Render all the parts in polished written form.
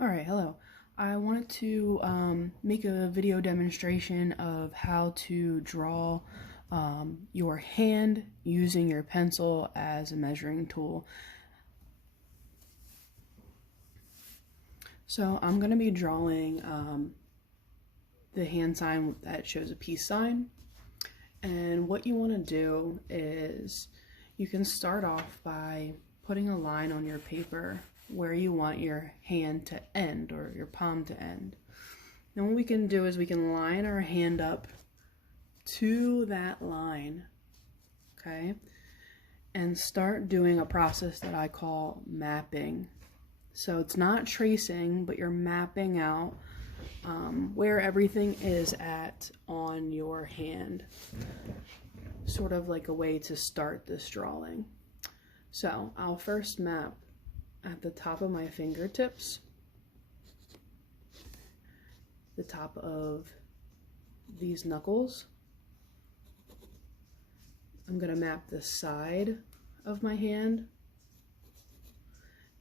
Alright, hello. I wanted to make a video demonstration of how to draw your hand using your pencil as a measuring tool. So I'm going to be drawing the hand sign that shows a peace sign. And what you want to do is you can start off by putting a line on your paper where you want your hand to end, or your palm to end. Then what we can do is we can line our hand up to that line, okay, and start doing a process that I call mapping. So it's not tracing, but you're mapping out where everything is at on your hand, sort of like a way to start this drawing. So I'll first map at the top of my fingertips, the top of these knuckles. I'm going to map the side of my hand,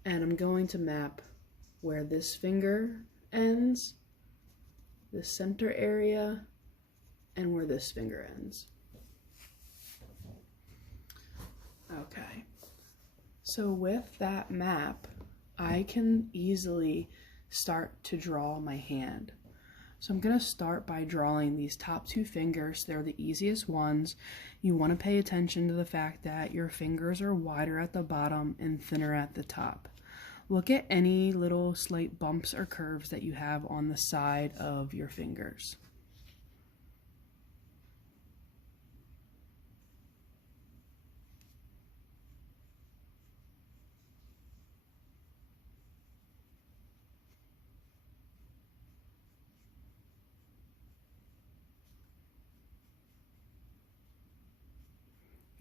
and I'm going to map where this finger ends, the center area, and where this finger ends. Okay. So with that map, I can easily start to draw my hand. So I'm going to start by drawing these top two fingers. They're the easiest ones. You want to pay attention to the fact that your fingers are wider at the bottom and thinner at the top. Look at any little slight bumps or curves that you have on the side of your fingers.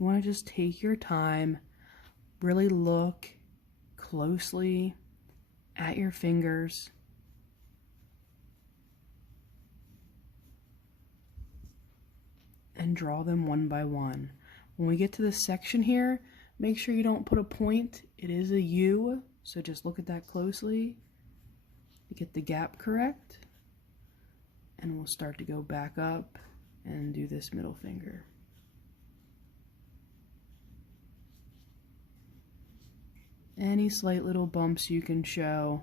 You want to just take your time, really look closely at your fingers. And draw them one by one. When we get to this section here, make sure you don't put a point. It is a U, so just look at that closely to get the gap correct. And we'll start to go back up and do this middle finger. Any slight little bumps you can show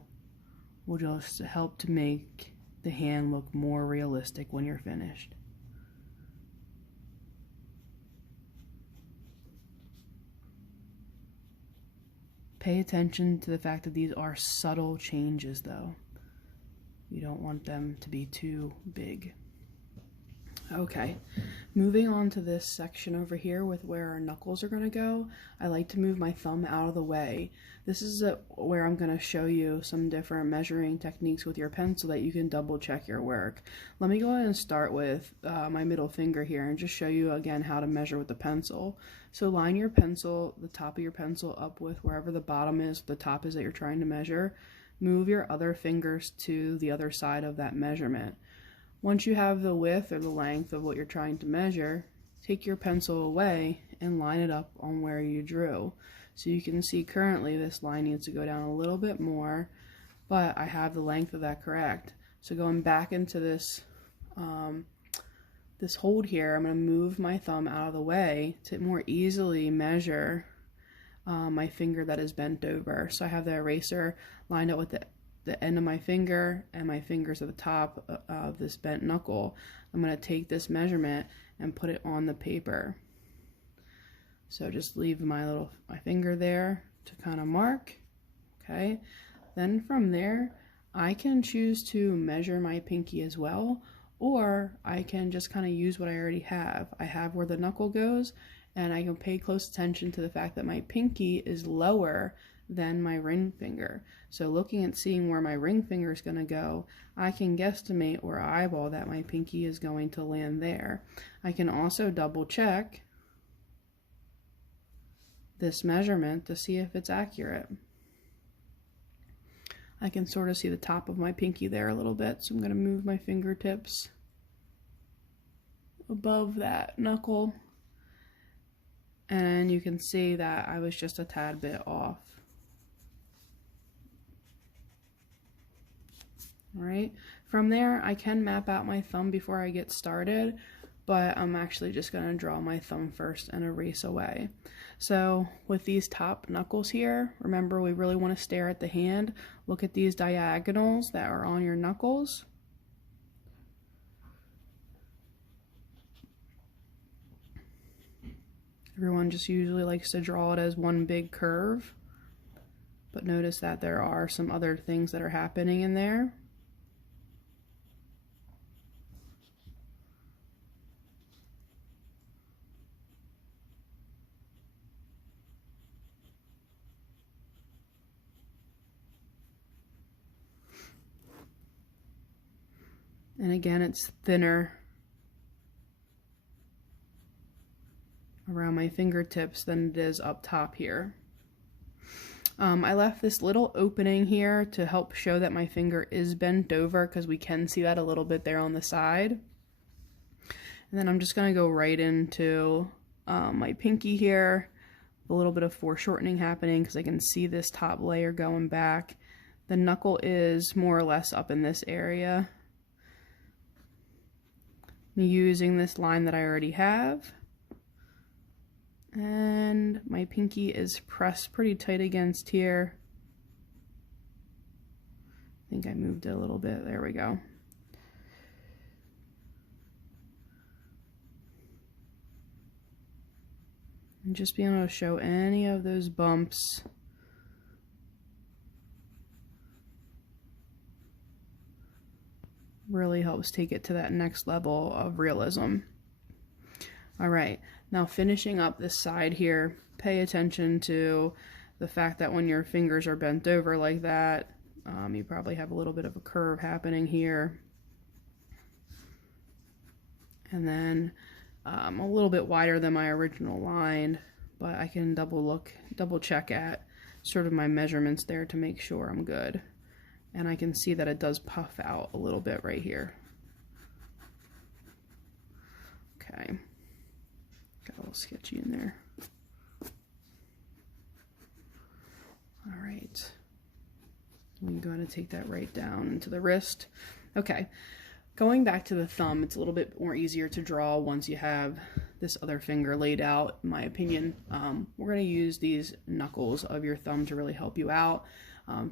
will just help to make the hand look more realistic when you're finished. Pay attention to the fact that these are subtle changes though. You don't want them to be too big. Okay, moving on to this section over here with where our knuckles are going to go, I like to move my thumb out of the way. This is where I'm going to show you some different measuring techniques with your pen so that you can double check your work. Let me go ahead and start with my middle finger here and just show you again how to measure with the pencil. So line your pencil, the top of your pencil, up with wherever the bottom is, the top is that you're trying to measure. Move your other fingers to the other side of that measurement. Once you have the width or the length of what you're trying to measure, take your pencil away and line it up on where you drew. So you can see currently this line needs to go down a little bit more, but I have the length of that correct. So going back into this this hold here, I'm going to move my thumb out of the way to more easily measure my finger that is bent over. So I have the eraser lined up with the end of my finger and my fingers at the top of this bent knuckle. I'm going to take this measurement and put it on the paper. So just leave my finger there to kind of mark. Okay, then from there I can choose to measure my pinky as well, or I can just kind of use what I already have. I have where the knuckle goes, and I can pay close attention to the fact that my pinky is lower than my ring finger. So looking at seeing where my ring finger is going to go, I can guesstimate or eyeball that my pinky is going to land there. I can also double check this measurement to see if it's accurate. I can sort of see the top of my pinky there a little bit, so I'm going to move my fingertips above that knuckle, and you can see that I was just a tad bit off. All right, from there I can map out my thumb before I get started, but I'm actually just going to draw my thumb first and erase away. So with these top knuckles here, remember we really want to stare at the hand. Look at these diagonals that are on your knuckles. Everyone just usually likes to draw it as one big curve, but notice that there are some other things that are happening in there. And again, it's thinner around my fingertips than it is up top here. I left this little opening here to help show that my finger is bent over, because we can see that a little bit there on the side. And then I'm just going to go right into my pinky here. A little bit of foreshortening happening because I can see this top layer going back. The knuckle is more or less up in this area. I'm using this line that I already have. And my pinky is pressed pretty tight against here. I think I moved it a little bit. There we go. And just being able to show any of those bumps. Really helps take it to that next level of realism. All right, now finishing up this side here, pay attention to the fact that when your fingers are bent over like that, you probably have a little bit of a curve happening here. And then a little bit wider than my original line, but I can double check at sort of my measurements there to make sure I'm good. And I can see that it does puff out a little bit right here. Okay. Got a little sketchy in there. All right. I'm going to take that right down into the wrist. Okay. Going back to the thumb, it's a little bit more easier to draw once you have this other finger laid out, in my opinion. We're going to use these knuckles of your thumb to really help you out.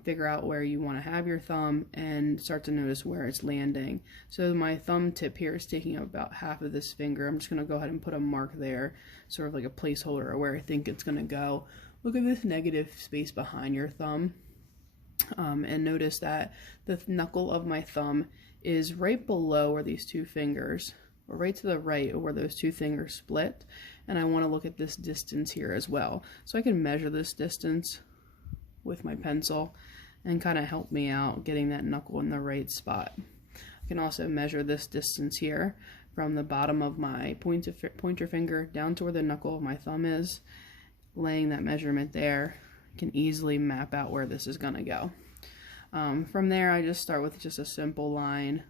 Figure out where you want to have your thumb and start to notice where it's landing. So my thumb tip here is taking up about half of this finger. I'm just going to go ahead and put a mark there, sort of like a placeholder of where I think it's going to go. Look at this negative space behind your thumb, and notice that the knuckle of my thumb is right below where these two fingers, or right to the right of where those two fingers split. And I want to look at this distance here as well. So I can measure this distance with my pencil and kind of help me out getting that knuckle in the right spot. I can also measure this distance here from the bottom of my pointer finger down to where the knuckle of my thumb is. Laying that measurement there, I can easily map out where this is going to go. From there, I just start with just a simple line,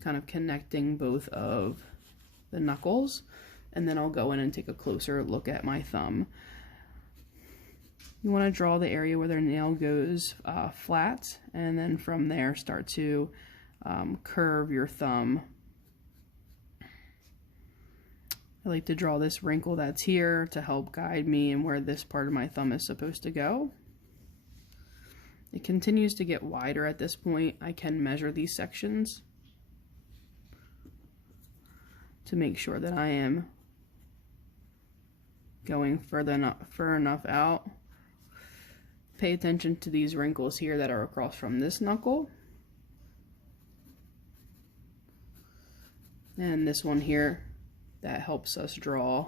kind of connecting both of the knuckles, and then I'll go in and take a closer look at my thumb. You want to draw the area where their nail goes flat, and then from there start to curve your thumb. I like to draw this wrinkle that's here to help guide me in where this part of my thumb is supposed to go. It continues to get wider at this point. I can measure these sections to make sure that I am going far enough out. Pay attention to these wrinkles here that are across from this knuckle. And this one here that helps us draw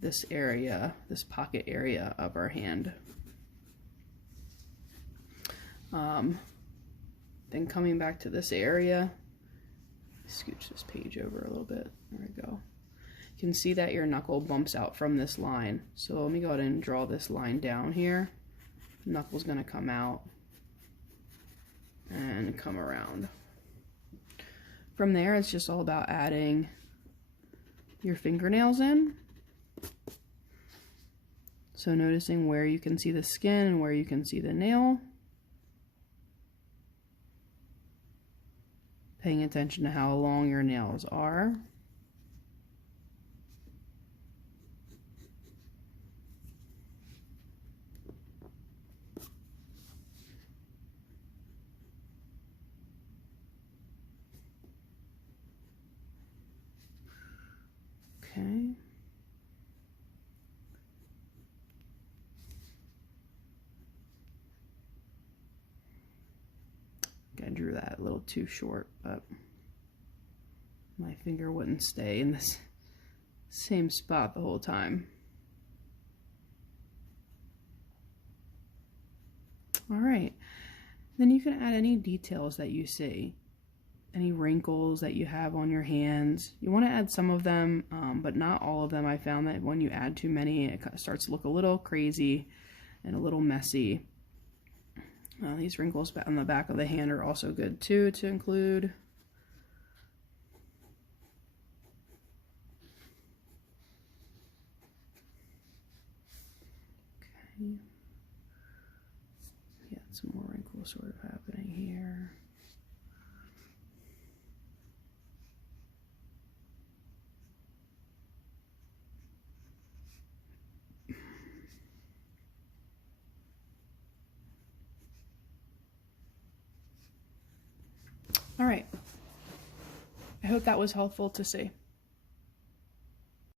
this area, this pocket area of our hand. Then coming back to this area, scooch this page over a little bit. There we go. You can see that your knuckle bumps out from this line. So let me go ahead and draw this line down here. Knuckle's going to come out and come around. From there, it's just all about adding your fingernails in. So noticing where you can see the skin and where you can see the nail. paying attention to how long your nails are. Okay. I drew that a little too short, but my finger wouldn't stay in this same spot the whole time. All right, then you can add any details that you see, any wrinkles that you have on your hands. You want to add some of them, but not all of them. I found that when you add too many, it starts to look a little crazy and a little messy. These wrinkles on the back of the hand are also good too to include. Okay. Yeah, some more wrinkles sort of happening here. All right. I hope that was helpful to see.